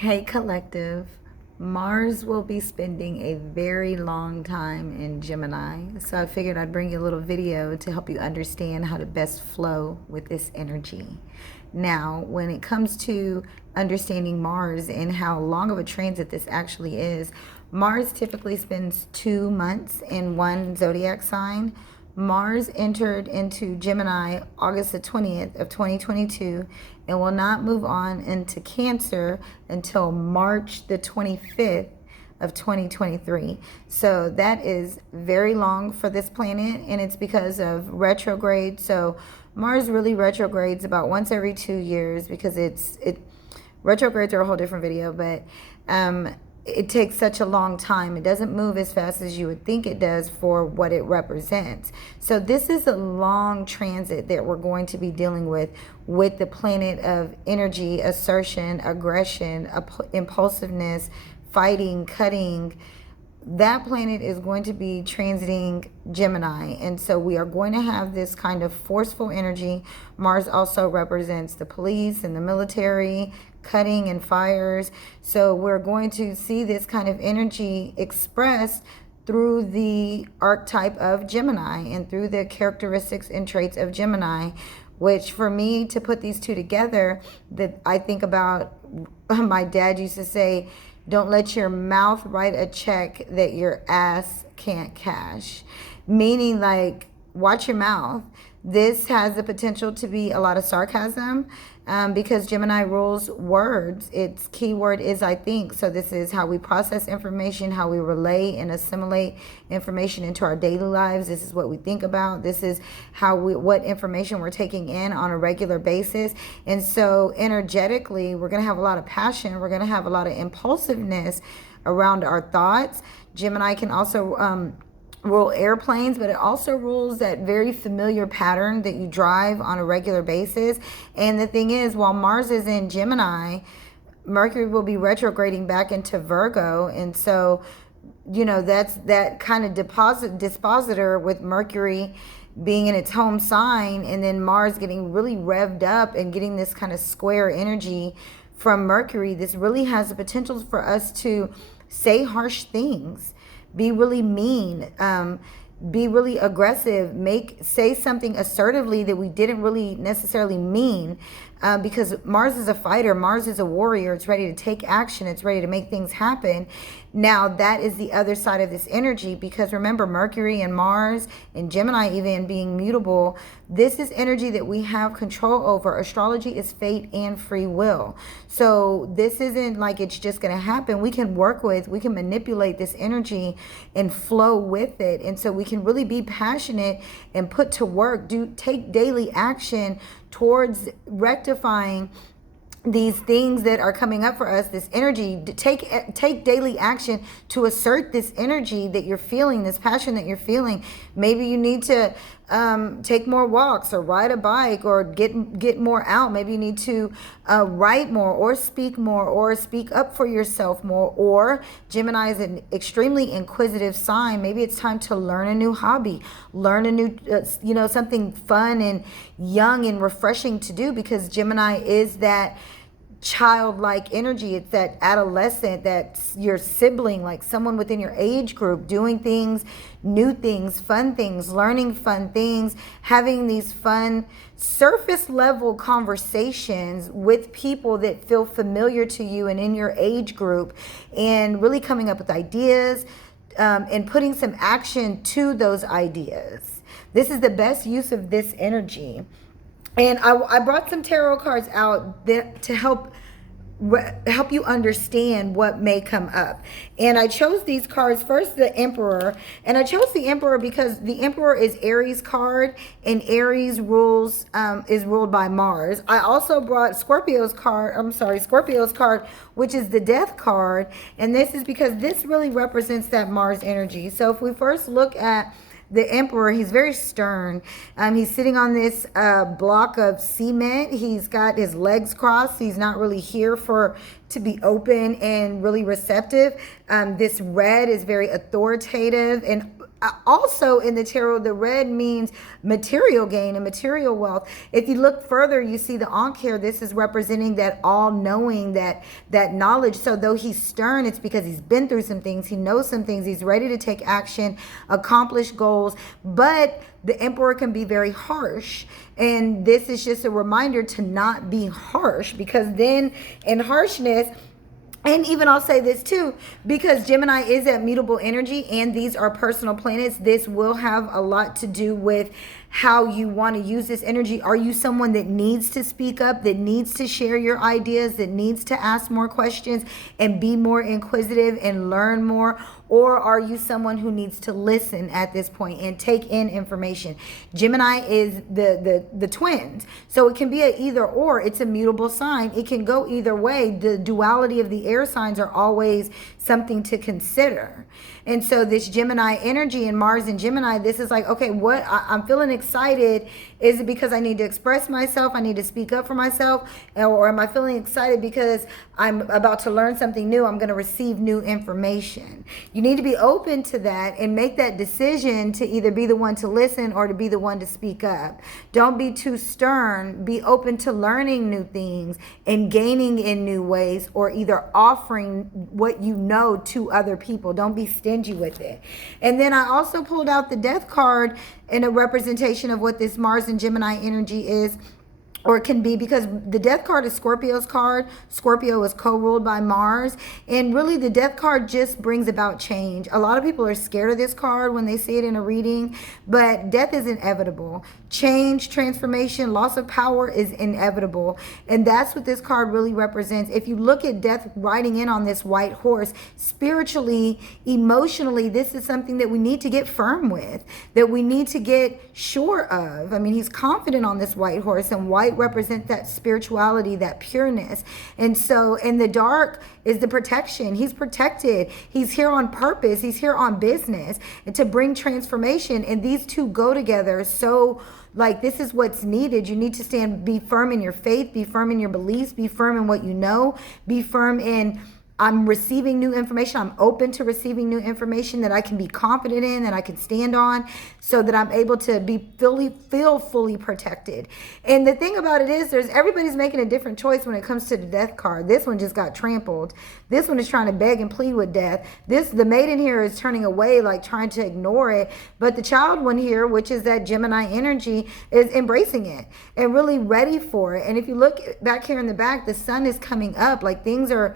Hey collective, Mars will be spending a very long time in Gemini, so I figured I'd bring you a little video to help you understand how to best flow with this energy. Now, when it comes to understanding Mars and how long of a transit this actually is, Mars typically spends 2 months in one zodiac sign. Mars entered into Gemini August the 20th of 2022 and will not move on into Cancer until March the 25th of 2023. So that is very long for this planet, and it's because of retrograde. So Mars really retrogrades about once every 2 years because retrogrades are a whole different video, but it takes such a long time. It doesn't move as fast as you would think it does for what it represents. So this is a long transit that we're going to be dealing with the planet of energy, assertion, aggression, impulsiveness, fighting, cutting. That planet is going to be transiting Gemini, and so we are going to have this kind of forceful energy. Mars also represents the police and the military, cutting and fires. So we're going to see this kind of energy expressed through the archetype of Gemini and through the characteristics and traits of Gemini, which for me to put these two together, that I think about, my dad used to say, don't let your mouth write a check that your ass can't cash. Meaning, like, watch your mouth. This has the potential to be a lot of sarcasm because Gemini rules words. Its keyword is I think. So this is how we process information, how we relay and assimilate information into our daily lives. This is what we think about. This is what information we're taking in on a regular basis. And so energetically, we're going to have a lot of passion. We're going to have a lot of impulsiveness around our thoughts. Gemini can also rule airplanes, but it also rules that very familiar pattern that you drive on a regular basis. And the thing is, while Mars is in Gemini, Mercury will be retrograding back into Virgo. And so, that's that kind of dispositor with Mercury being in its home sign, and then Mars getting really revved up and getting this kind of square energy from Mercury. This really has the potential for us to say harsh things, be really mean, be really aggressive, say something assertively that we didn't really necessarily mean, because Mars is a fighter, Mars is a warrior. It's ready to take action, it's ready to make things happen. Now that is the other side of this energy, because remember, Mercury and Mars and Gemini even being mutable, this is energy that we have control over. Astrology is fate and free will. So this isn't like it's just going to happen. We can manipulate this energy and flow with it. And so we can really be passionate and put to work, take daily action towards rectifying these things that are coming up for us, this energy. Take daily action to assert this energy that you're feeling, this passion that you're feeling. Maybe you need to take more walks or ride a bike or get more out. Maybe you need to write more or speak up for yourself more. Or Gemini is an extremely inquisitive sign. Maybe it's time to learn a new hobby, learn a new something fun and young and refreshing to do, because Gemini is that childlike energy. It's that adolescent, that's your sibling, like someone within your age group, doing things, new things, fun things, learning fun things, having these fun surface level conversations with people that feel familiar to you and in your age group, and really coming up with ideas and putting some action to those ideas. This is the best use of this energy. And I brought some tarot cards out to help you understand what may come up. And I chose these cards. First, the Emperor. And I chose the Emperor because the Emperor is Aries card, and Aries is ruled by Mars. I also brought Scorpio's card, which is the Death card. And this is because this really represents that Mars energy. So if we first look at the Emperor, he's very stern. He's sitting on this block of cement. He's got his legs crossed. He's not really here to be open and really receptive. This red is very authoritative, and also in the tarot, the red means material gain and material wealth. If you look further, you see the Ankh here. This is representing that all-knowing, that knowledge. So though he's stern, it's because he's been through some things. He knows some things. He's ready to take action, accomplish goals. But the Emperor can be very harsh. And this is just a reminder to not be harsh, because then in harshness, and even I'll say this too, because Gemini is that mutable energy and these are personal planets, this will have a lot to do with how you want to use this energy. Are you someone that needs to speak up, that needs to share your ideas, that needs to ask more questions and be more inquisitive and learn more? Or are you someone who needs to listen at this point and take in information? Gemini is the twins. So it can be a either or. It's a mutable sign. It can go either way. The duality of the air signs are always something to consider. And so this Gemini energy and Mars and Gemini, this is like, okay, what I'm feeling excited. Is it because I need to express myself? I need to speak up for myself? Or am I feeling excited because I'm about to learn something new? I'm going to receive new information. You need to be open to that and make that decision to either be the one to listen or to be the one to speak up. Don't be too stern. Be open to learning new things and gaining in new ways, or either offering what you know to other people. Don't be stingy with it. And then I also pulled out the Death card in a representation of what this Mars and Gemini energy is, or it can be, because the Death card is Scorpio's card. Scorpio is co-ruled by Mars. And really the Death card just brings about change. A lot of people are scared of this card when they see it in a reading, but death is inevitable. Change, transformation, loss of power is inevitable. And that's what this card really represents. If you look at death riding in on this white horse, spiritually, emotionally, this is something that we need to get firm with, that we need to get sure of. I mean, he's confident on this white horse, and white represent that spirituality, that pureness. And so in the dark is the protection. He's protected. He's here on purpose. He's here on business and to bring transformation. And these two go together. So like, this is what's needed. You need to be firm in your faith, be firm in your beliefs, be firm in what you know, be firm in, I'm receiving new information. I'm open to receiving new information that I can be confident in, that I can stand on, so that I'm able to feel fully protected. And the thing about it is, everybody's making a different choice when it comes to the Death card. This one just got trampled. This one is trying to beg and plead with death. The maiden here is turning away, like trying to ignore it. But the child one here, which is that Gemini energy, is embracing it and really ready for it. And if you look back here in the back, the sun is coming up. Like, things are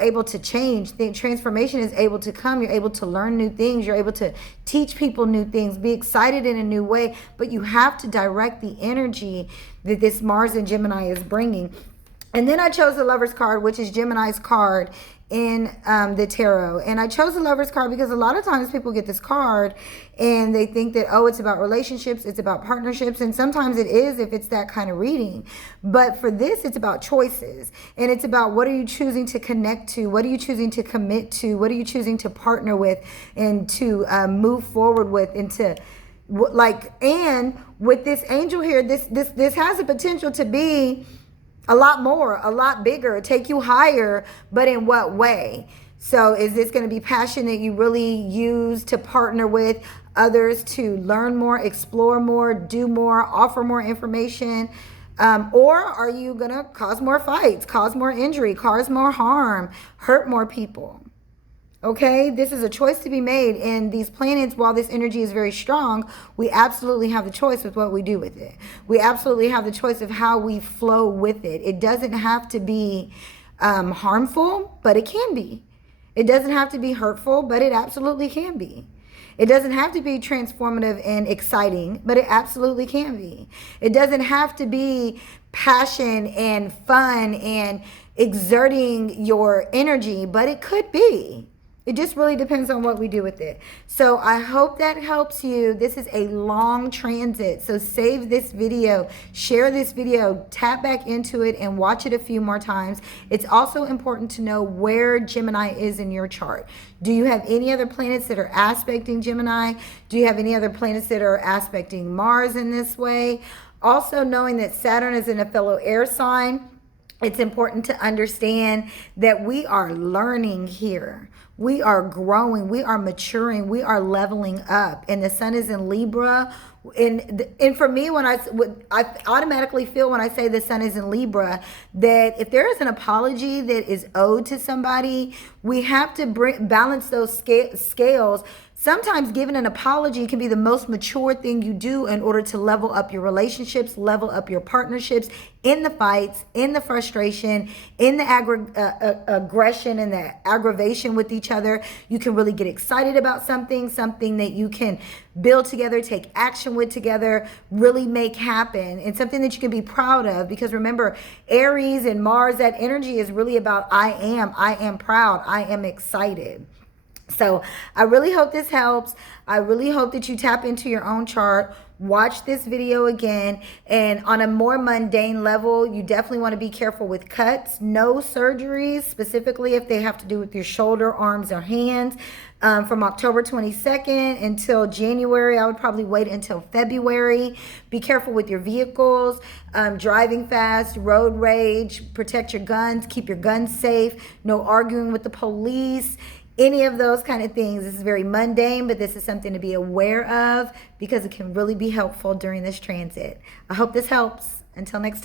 able to change. The transformation is able to come. You're able to learn new things. You're able to teach people new things, be excited in a new way. But you have to direct the energy that this Mars and Gemini is bringing. And then I chose the Lover's card, which is Gemini's card in the tarot. And I chose the Lover's card because a lot of times people get this card and they think that, oh, it's about relationships, it's about partnerships, and sometimes it is if it's that kind of reading. But for this, it's about choices, and it's about, what are you choosing to connect to? What are you choosing to commit to? What are you choosing to partner with and to move forward with? And to and with this angel here, this has the potential to be a lot more, a lot bigger, take you higher, but in what way? So is this going to be passion that you really use to partner with others to learn more, explore more, do more, offer more information? Or are you going to cause more fights, cause more injury, cause more harm, hurt more people? Okay, this is a choice to be made. And these planets, while this energy is very strong, we absolutely have the choice with what we do with it. We absolutely have the choice of how we flow with it. It doesn't have to be harmful, but it can be. It doesn't have to be hurtful, but it absolutely can be. It doesn't have to be transformative and exciting, but it absolutely can be. It doesn't have to be passion and fun and exerting your energy, but it could be. It just really depends on what we do with it. So I hope that helps you. This is a long transit. So save this video, share this video, tap back into it and watch it a few more times. It's also important to know where Gemini is in your chart. Do you have any other planets that are aspecting Gemini? Do you have any other planets that are aspecting Mars in this way? Also, knowing that Saturn is in a fellow air sign, it's important to understand that we are learning here. We are growing, we are maturing, we are leveling up. And the sun is in Libra. And for me, when I automatically feel when I say the sun is in Libra, that if there is an apology that is owed to somebody, we have to balance those scales. Sometimes giving an apology can be the most mature thing you do in order to level up your relationships, level up your partnerships, in the fights, in the frustration, in the aggression and the aggravation with each other. You can really get excited about something that you can build together, take action with together, really make happen, and something that you can be proud of. Because remember, Aries and Mars, that energy is really about I am proud, I am excited. So I really hope this helps. I really hope that you tap into your own chart, watch this video again, and on a more mundane level, you definitely want to be careful with cuts. No surgeries, specifically if they have to do with your shoulder, arms, or hands. From October 22nd until January, I would probably wait until February. Be careful with your vehicles, driving fast, road rage, protect your guns, keep your guns safe, no arguing with the police, any of those kind of things. This is very mundane, but this is something to be aware of because it can really be helpful during this transit. I hope this helps. Until next time.